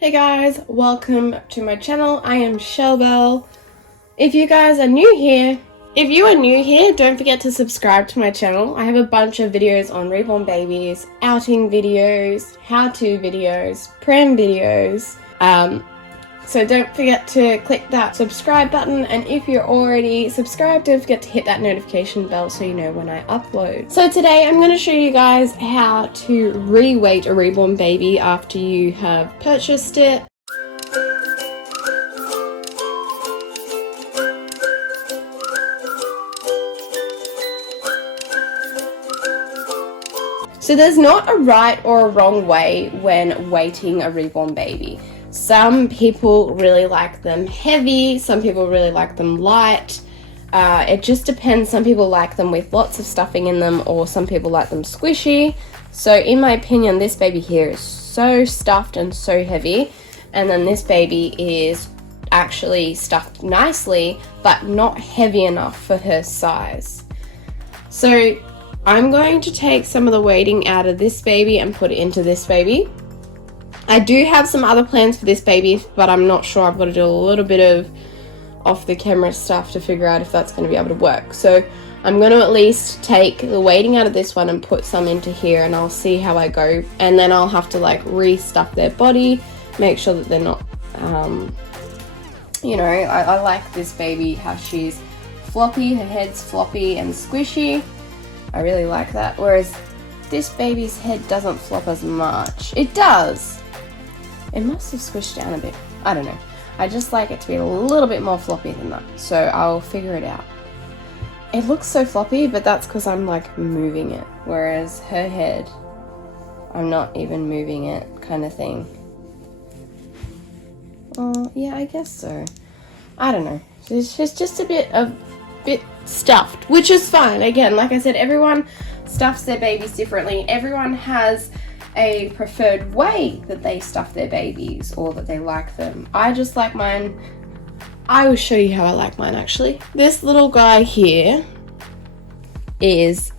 Hey guys, welcome to my channel. I am ShellBell. If you guys are new here, don't forget to subscribe to my channel. I have a bunch of videos on reborn babies, outing videos, how-to videos, pram videos. So don't forget to click that subscribe button, and if you're already subscribed, don't forget to hit that notification bell so you know when I upload. So today I'm going to show you guys how to re-weight a reborn baby after you have purchased it. So there's not a right or a wrong way when weighting a reborn baby. Some people really like them heavy, some people really like them light. It just depends. Some people like them with lots of stuffing in them, or some people like them squishy. So in my opinion, this baby here is so stuffed and so heavy, and then this baby is actually stuffed nicely but not heavy enough for her size. So I'm going to take some of the weighting out of this baby and put it into this baby. I do have some other plans for this baby, but I'm not sure. I've got to do a little bit of off the camera stuff to figure out if that's going to be able to work. So I'm going to at least take the weighting out of this one and put some into here, and I'll see how I go. And then I'll have to like restuff their body, make sure that they're not, you know, I like this baby, how she's floppy, her head's floppy and squishy. I really like that. Whereas this baby's head doesn't flop as much. It does. It must have squished down a bit. I don't know. I just like it to be a little bit more floppy than that. So I'll figure it out. It looks so floppy, but that's because I'm like moving it. Whereas her head, I'm not even moving it, kind of thing. Oh, yeah, I guess so. I don't know. She's just a bit stuffed, which is fine. Again, like I said, everyone stuffs their babies differently. Everyone has a preferred way that they stuff their babies or that they like them. I just like mine. I will show you how I like mine actually. This little guy here is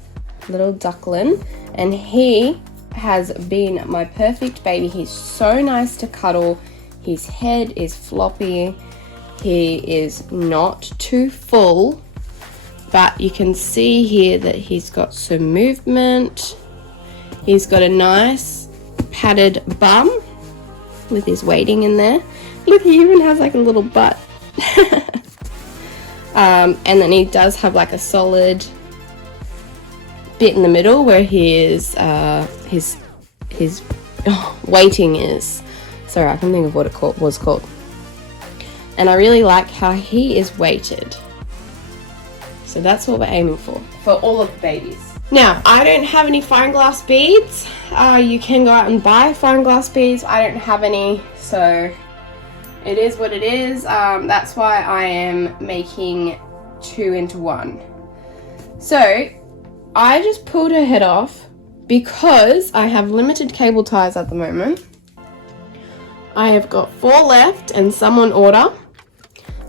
little Ducklin, and he has been my perfect baby. He's so nice to cuddle. His head is floppy. He is not too full, but you can see here that he's got some movement. He's got a nice padded bum with his weighting in there. Look, he even has like a little butt. And then he does have like a solid bit in the middle where his weighting is. Sorry, I can think of what it was called. And I really like how he is weighted. So that's what we're aiming for all of the babies. Now, I don't have any fine glass beads. You can go out and buy fine glass beads. I don't have any, so it is what it is. That's why I am making 2 into 1. So I just pulled her head off because I have limited cable ties at the moment. I have got 4 left and some on order.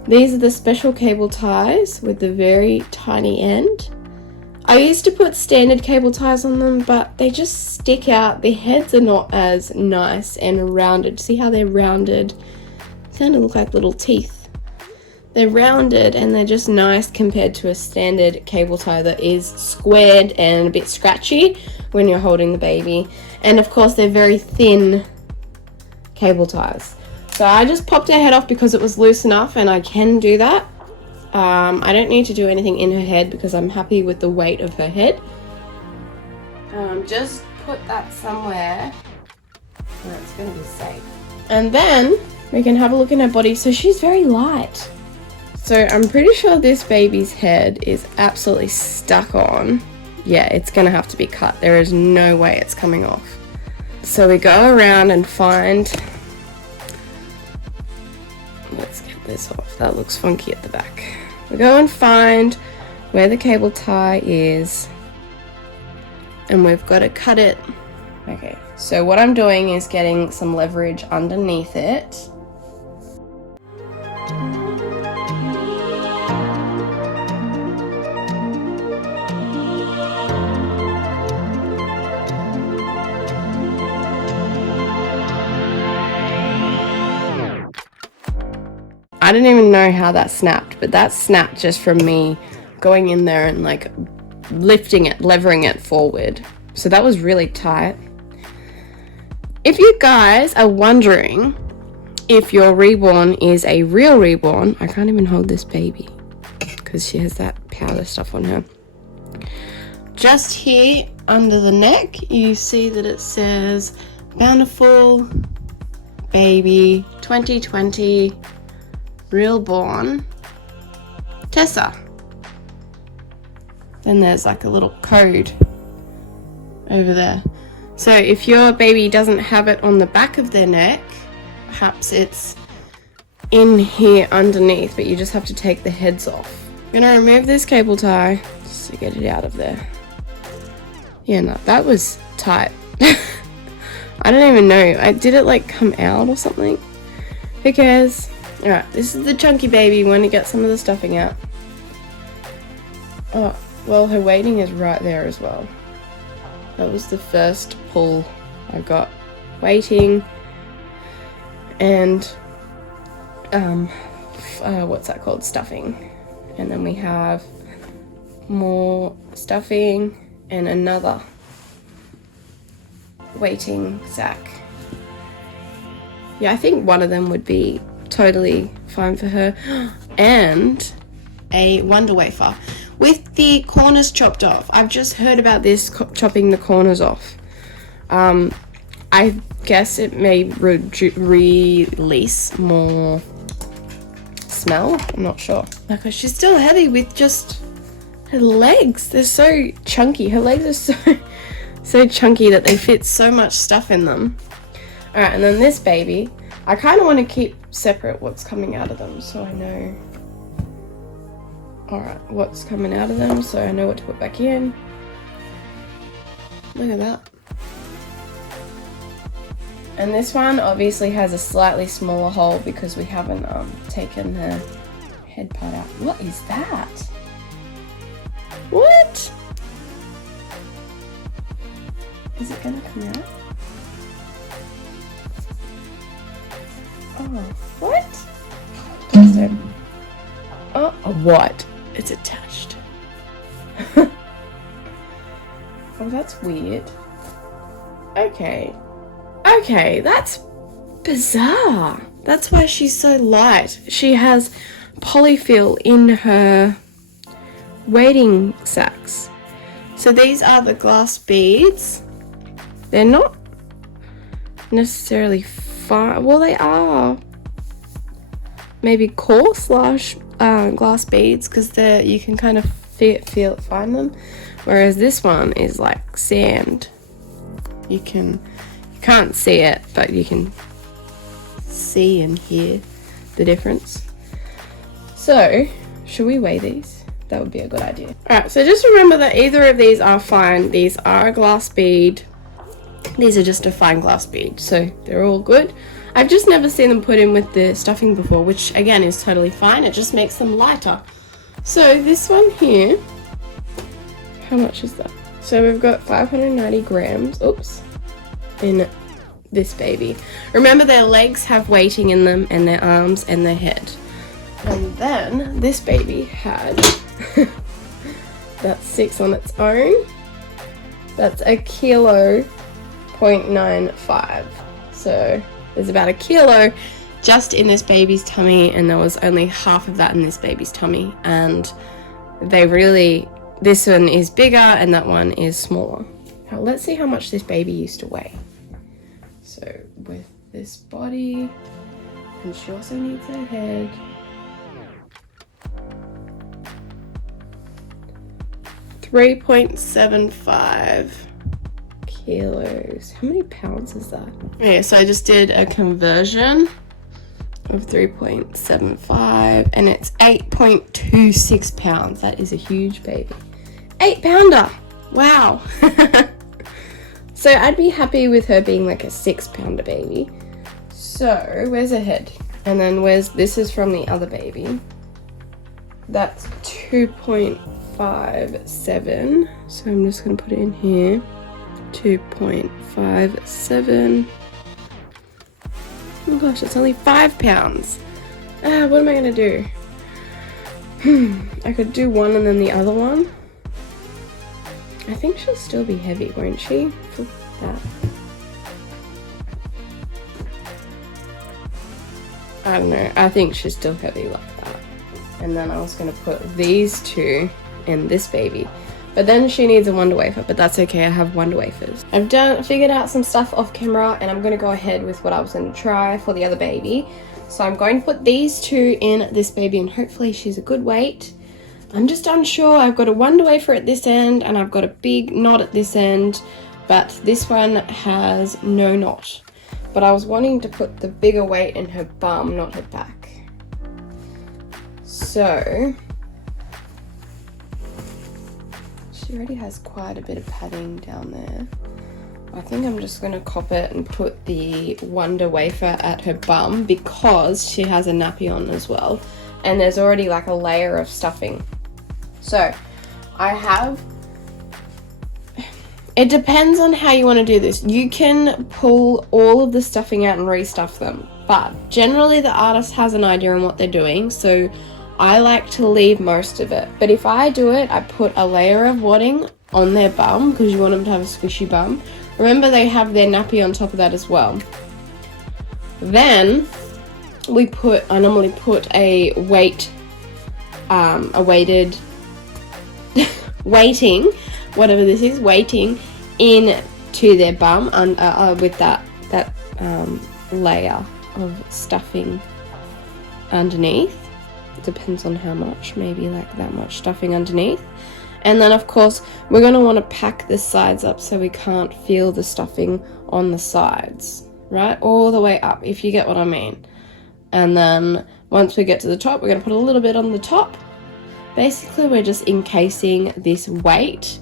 These are the special cable ties with the very tiny end. I used to put standard cable ties on them, but they just stick out. The heads are not as nice and rounded. See how they're rounded? They kind of look like little teeth. They're rounded and they're just nice compared to a standard cable tie that is squared and a bit scratchy when you're holding the baby. And of course, they're very thin cable ties. So I just popped her head off because it was loose enough, and I can do that. I don't need to do anything in her head because I'm happy with the weight of her head. Just put that somewhere where it's going to be safe. And then we can have a look in her body. So she's very light. So I'm pretty sure this baby's head is absolutely stuck on. Yeah, it's going to have to be cut. There is no way it's coming off. So we go around and find... Let's get this off. That looks funky at the back. We go and find where the cable tie is, and we've got to cut it. Okay, so what I'm doing is getting some leverage underneath it. I didn't even know how that snapped, but that snapped just from me going in there and like lifting it, levering it forward. So that was really tight. If you guys are wondering if your reborn is a real reborn, I can't even hold this baby because she has that powder stuff on her. Just here under the neck, you see that it says Bountiful Baby 2020 Reborn Tessa. Then there's like a little code over there. So if your baby doesn't have it on the back of their neck, perhaps it's in here underneath, but you just have to take the heads off. I'm gonna remove this cable tie just to get it out of there. Yeah, no, that was tight. I don't even know. Did it like come out or something? Who cares? Alright, this is the chunky baby. We're gonna get some of the stuffing out. Oh, well, her weighting is right there as well. That was the first pull I got. Weighting and what's that called? Stuffing. And then we have more stuffing and another weighting sack. Yeah, I think one of them would be totally fine for her. And a Wonder Wafer with the corners chopped off. I've just heard about this, chopping the corners off. I guess it may release more smell. I'm not sure. Like, she's still heavy with just her legs. They're so chunky. Her legs are so chunky that they fit so much stuff in them. Alright, and then this baby, I kind of want to keep separate what's coming out of them so I know. Alright, what's coming out of them so I know what to put back in. Look at that. And this one obviously has a slightly smaller hole because we haven't taken the head part out. What is that? What? Is it gonna come out? Oh, what? Oh, what? It's attached. Oh, that's weird. Okay. Okay, that's bizarre. That's why she's so light. She has polyfill in her weighting sacks. So these are the glass beads. They're not necessarily fine. Well, they are maybe coarse glass beads because you can kind of find them. Whereas this one is like sand. You can't see it, but you can see and hear the difference. So, should we weigh these? That would be a good idea. Alright, so just remember that either of these are fine. These are a glass bead. These are just a fine glass bead, so they're all good. I've just never seen them put in with the stuffing before, which again is totally fine. It just makes them lighter. So this one here, how much is that? So we've got 590 grams, oops, in this baby. Remember, their legs have weighting in them, and their arms and their head. And then this baby had that's 6 on its own. That's 1.95 kilos. So there's about 1 kilo just in this baby's tummy, and there was only half of that in this baby's tummy. And this one is bigger and that one is smaller. Now let's see how much this baby used to weigh. So with this body, and she also needs her head. $3.75 kilos. How many pounds is that? Okay, so I just did a conversion of 3.75 and it's 8.26 pounds. That is a huge baby. 8-pounder. Wow. So I'd be happy with her being like a 6-pounder baby. So where's her head? And then this is from the other baby. That's 2.57. So I'm just gonna put it in here. 2.57. Oh my gosh, it's only 5 pounds. What am I gonna do? I could do one and then the other one. I think she'll still be heavy, won't she? For that. I don't know. I think she's still heavy like that. And then I was gonna put these two in this baby. But then she needs a Wonder Wafer, but that's okay, I have Wonder Wafers. I've figured out some stuff off camera, and I'm gonna go ahead with what I was gonna try for the other baby. So I'm going to put these two in this baby, and hopefully she's a good weight. I'm just unsure. I've got a Wonder Wafer at this end, and I've got a big knot at this end, but this one has no knot. But I was wanting to put the bigger weight in her bum, not her back. So she already has quite a bit of padding down there. I think I'm just going to cop it and put the Wonder Wafer at her bum because she has a nappy on as well. And there's already like a layer of stuffing. So it depends on how you want to do this. You can pull all of the stuffing out and restuff them. But generally the artist has an idea on what they're doing. So I like to leave most of it. But if I do it, I put a layer of wadding on their bum because you want them to have a squishy bum. Remember, they have their nappy on top of that as well. Then I normally put a weighted weighting, whatever this is, weighting into their bum with that layer of stuffing underneath. It depends on how much, maybe like that much stuffing underneath. And then of course we're going to want to pack the sides up so we can't feel the stuffing on the sides, right? All the way up, if you get what I mean. And then once we get to the top, we're going to put a little bit on the top. Basically we're just encasing this weight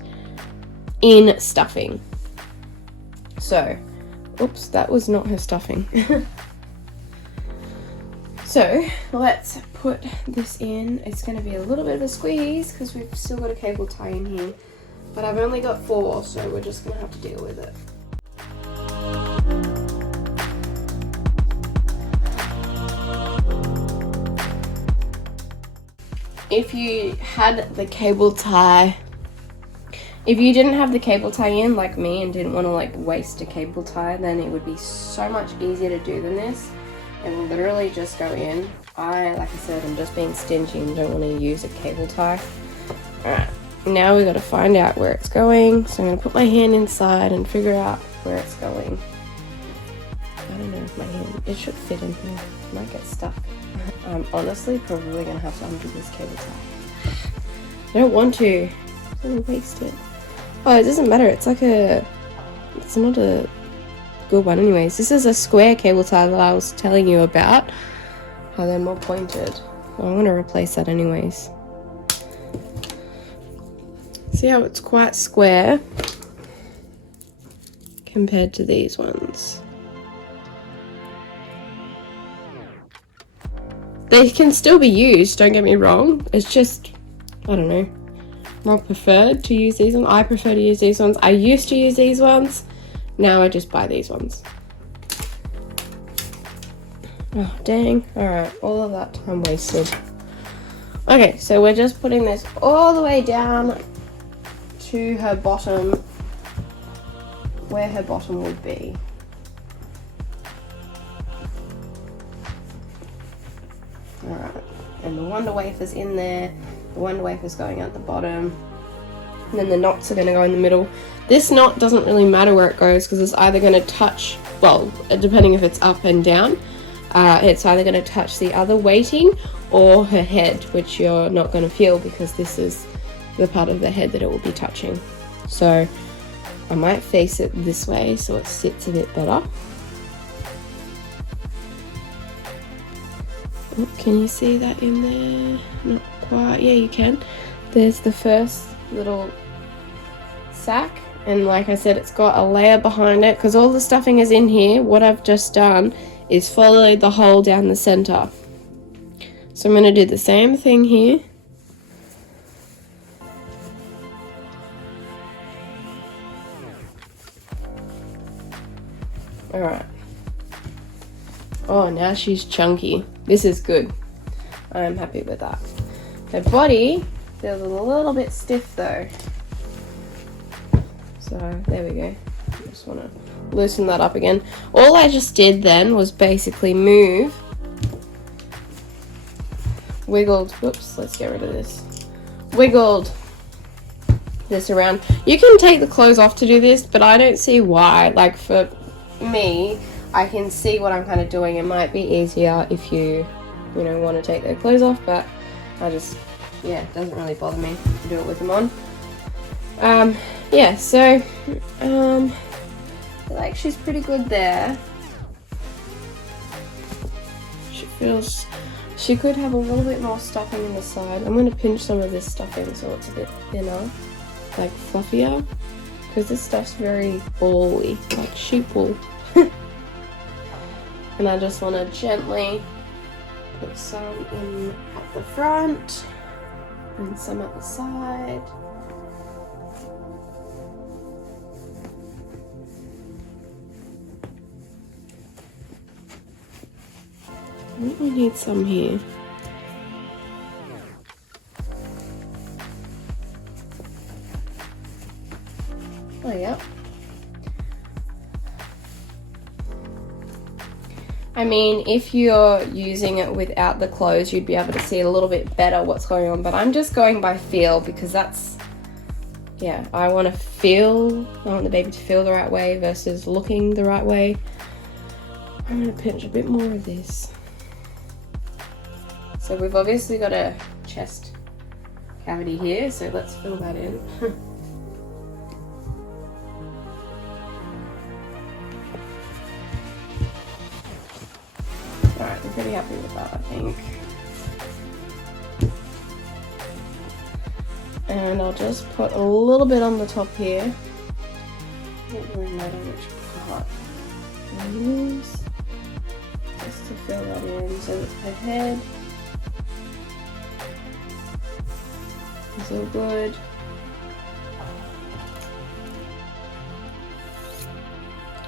in stuffing. So, oops, that was not her stuffing. So let's put this in. It's going to be a little bit of a squeeze because we've still got a cable tie in here, but I've only got 4, so we're just going to have to deal with it. If you had the cable tie, if you didn't have the cable tie in like me and didn't want to like waste a cable tie, then it would be so much easier to do than this. And literally just go in. Like I said, I'm just being stingy and don't want to use a cable tie. Alright, now we got to find out where it's going. So I'm going to put my hand inside and figure out where it's going. I don't know if my hand, it should fit in here. It might get stuck. I'm honestly probably going to have to undo this cable tie. I don't want to. I'm going to waste it. Oh, it doesn't matter. It's like it's not a good one anyways. This is a square cable tie that I was telling you about. How they're more pointed. Well, I'm going to replace that anyways. See how it's quite square compared to these ones. They can still be used, don't get me wrong. It's just, I don't know, more preferred to use these ones. I prefer to use these ones. I used to use these ones. Now I just buy these ones. Oh, dang. Alright, all of that time wasted. Okay, so we're just putting this all the way down to her bottom, where her bottom would be. Alright, and the Wonder Wafer's in there. The Wonder Wafer's going out the bottom. And then the knots are going to go in the middle. This knot doesn't really matter where it goes because it's either going to touch, well, depending if it's up and down, it's either going to touch the other weighting or her head, which you're not going to feel because this is the part of the head that it will be touching. So I might face it this way so it sits a bit better. Oh, can you see that in there? Not quite. Yeah, you can. There's the first little sack, and like I said, it's got a layer behind it because all the stuffing is in here. What I've just done is followed the hole down the center. So I'm going to do the same thing here. Alright. Oh, now she's chunky. This is good. I'm happy with that. Her body feels a little bit stiff though. So there we go. Just want to loosen that up again. All I just did then was basically wiggled, whoops, let's get rid of this. Wiggled this around. You can take the clothes off to do this, but I don't see why. Like for me, I can see what I'm kind of doing. It might be easier if you want to take their clothes off, but I just, yeah, it doesn't really bother me to do it with them on. Yeah, so, I feel like she's pretty good there. She could have a little bit more stuffing in the side. I'm going to pinch some of this stuffing so it's a bit thinner, like fluffier, because this stuff's very bally, like sheep wool. And I just want to gently put some in at the front and some at the side. I think we need some here. Oh yeah. I mean, if you're using it without the clothes, you'd be able to see a little bit better what's going on, but I'm just going by feel because that's, yeah, I want the baby to feel the right way versus looking the right way. I'm going to pinch a bit more of this. So we've obviously got a chest cavity here, so let's fill that in. Alright, I'm pretty happy with that, I think. And I'll just put a little bit on the top here. Don't really matter which part I use. Just to fill that in so that her head is all good.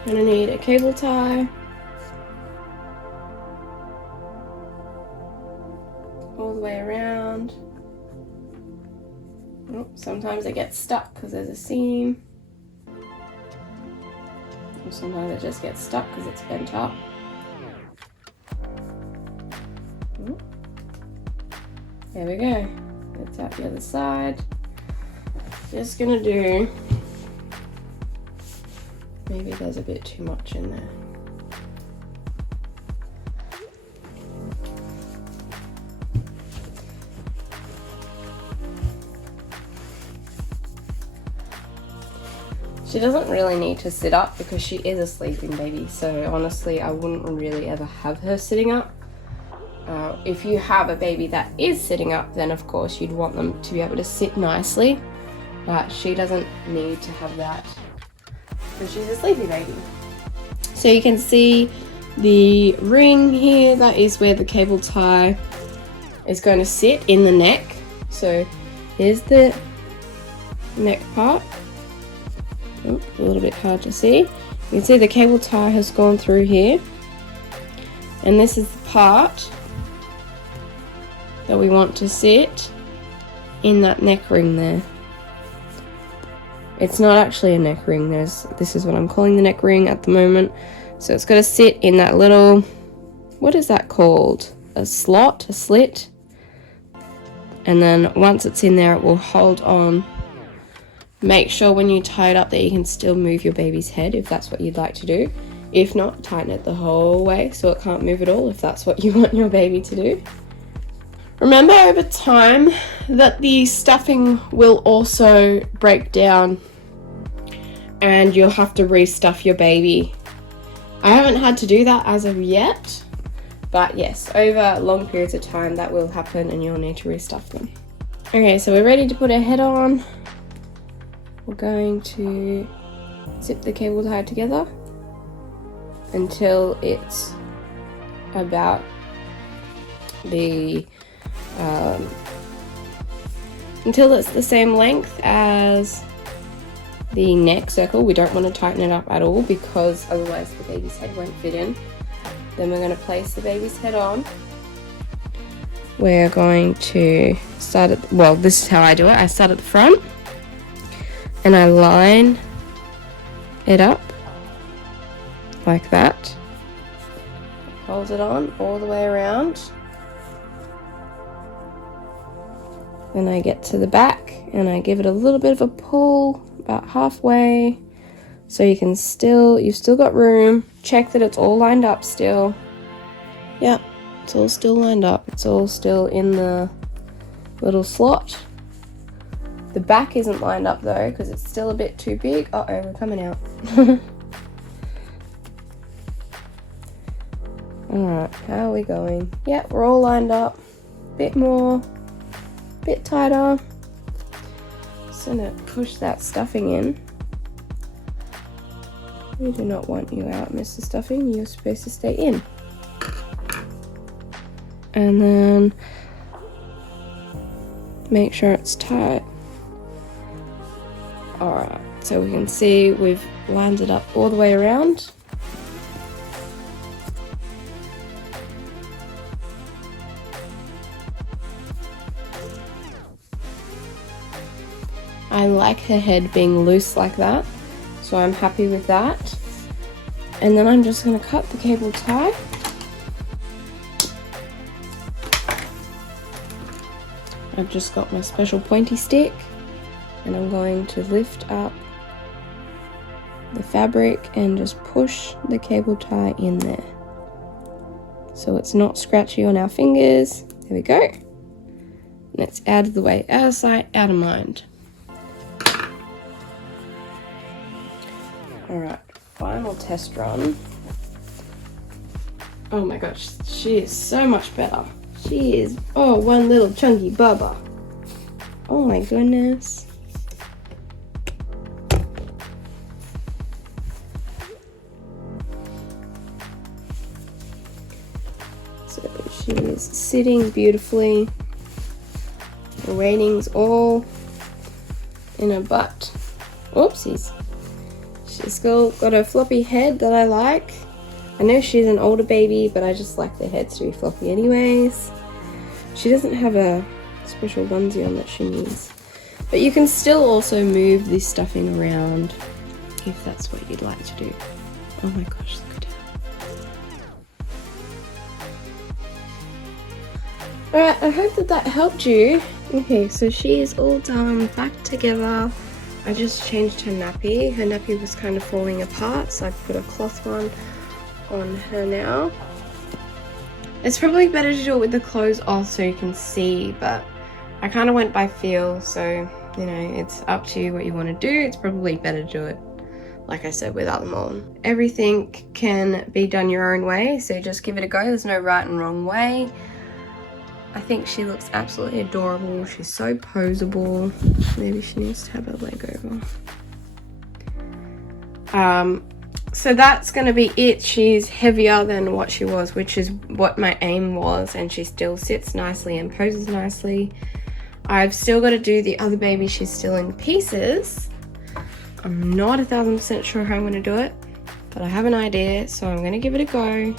I'm gonna need a cable tie. All the way around. Oh, sometimes it gets stuck because there's a seam. Or sometimes it just gets stuck because it's bent up. Oh. There we go. That's out the other side. Just gonna do, maybe there's a bit too much in there. She doesn't really need to sit up because she is a sleeping baby, so honestly I wouldn't really ever have her sitting up. If you have a baby that is sitting up, then of course you'd want them to be able to sit nicely, but she doesn't need to have that because she's a sleepy baby. So you can see the ring here, that is where the cable tie is going to sit in the neck. So here's the neck part. Oh, a little bit hard to see. You can see the cable tie has gone through here, and this is the part that we want to sit in that neck ring there. It's not actually a neck ring, this is what I'm calling the neck ring at the moment. So it's got to sit in that little, what is that called? A slot, a slit. And then once it's in there, it will hold on. Make sure when you tie it up that you can still move your baby's head if that's what you'd like to do. If not, tighten it the whole way so it can't move at all if that's what you want your baby to do. Remember over time that the stuffing will also break down and you'll have to restuff your baby. I haven't had to do that as of yet, but yes, over long periods of time that will happen and you'll need to restuff them. Okay, so we're ready to put our head on. We're going to zip the cable tie together until it's about the until it's the same length as the neck circle. We don't want to tighten it up at all because otherwise the baby's head won't fit in. Then we're going to place the baby's head on we're going to start at, well, this is how I do it. I start at the front and I line it up like that. Hold it on all the way around. Then I get to the back and I give it a little bit of a pull about halfway, so you can you've still got room. Check that it's all lined up still. Yeah, it's all still lined up. It's all still in the little slot. The back isn't lined up though because it's still a bit too big. Uh-oh, we're coming out. Alright, how are we going? Yeah, we're all lined up. Bit more, bit tighter. Just gonna push that stuffing in. We do not want you out, Mr. Stuffing. You're supposed to stay in. And then make sure it's tight. Alright, so we can see we've lined it up all the way around. I like her head being loose like that, so I'm happy with that. And then I'm just going to cut the cable tie. I've just got my special pointy stick and I'm going to lift up the fabric and just push the cable tie in there so it's not scratchy on our fingers. There we go. And it's out of the way, out of sight, out of mind. Alright, final test run. Oh my gosh, she is so much better. She is, oh, one little chunky bubba. Oh my goodness. So she is sitting beautifully. The ratings all in her butt. Oopsies. She's still got her floppy head that I like. I know she's an older baby, but I just like their heads to be floppy anyways. She doesn't have a special onesie on that she needs. But you can still also move this stuffing around if that's what you'd like to do. Oh my gosh, look at her. Alright, I hope that helped you. Okay, so she is all done, back together. I just changed her nappy. Her nappy was kind of falling apart, so I put a cloth one on her now. It's probably better to do it with the clothes off so you can see, but I kind of went by feel, so you know, it's up to you what you want to do. It's probably better to do it, like I said, without them on. Everything can be done your own way, so just give it a go. There's no right and wrong way. I think she looks absolutely adorable. She's so poseable. Maybe she needs to have her leg over. So that's going to be it. She's heavier than what she was, which is what my aim was, and she still sits nicely and poses nicely. I've still got to do the other baby. She's still in pieces. I'm not 1000% sure how I'm going to do it, but I have an idea, so I'm going to give it a go.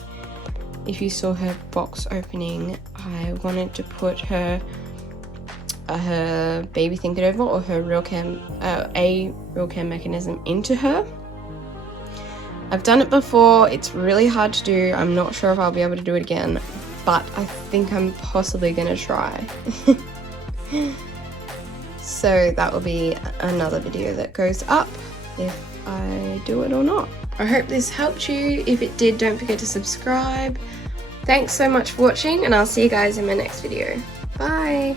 If you saw her box opening, I wanted to put her baby think it over, or her real cam, a real cam mechanism into her. I've done it before. It's really hard to do. I'm not sure if I'll be able to do it again, but I think I'm possibly gonna try. So that will be another video that goes up if I do it or not. I hope this helped you. If it did, don't forget to subscribe. Thanks so much for watching, and I'll see you guys in my next video. Bye!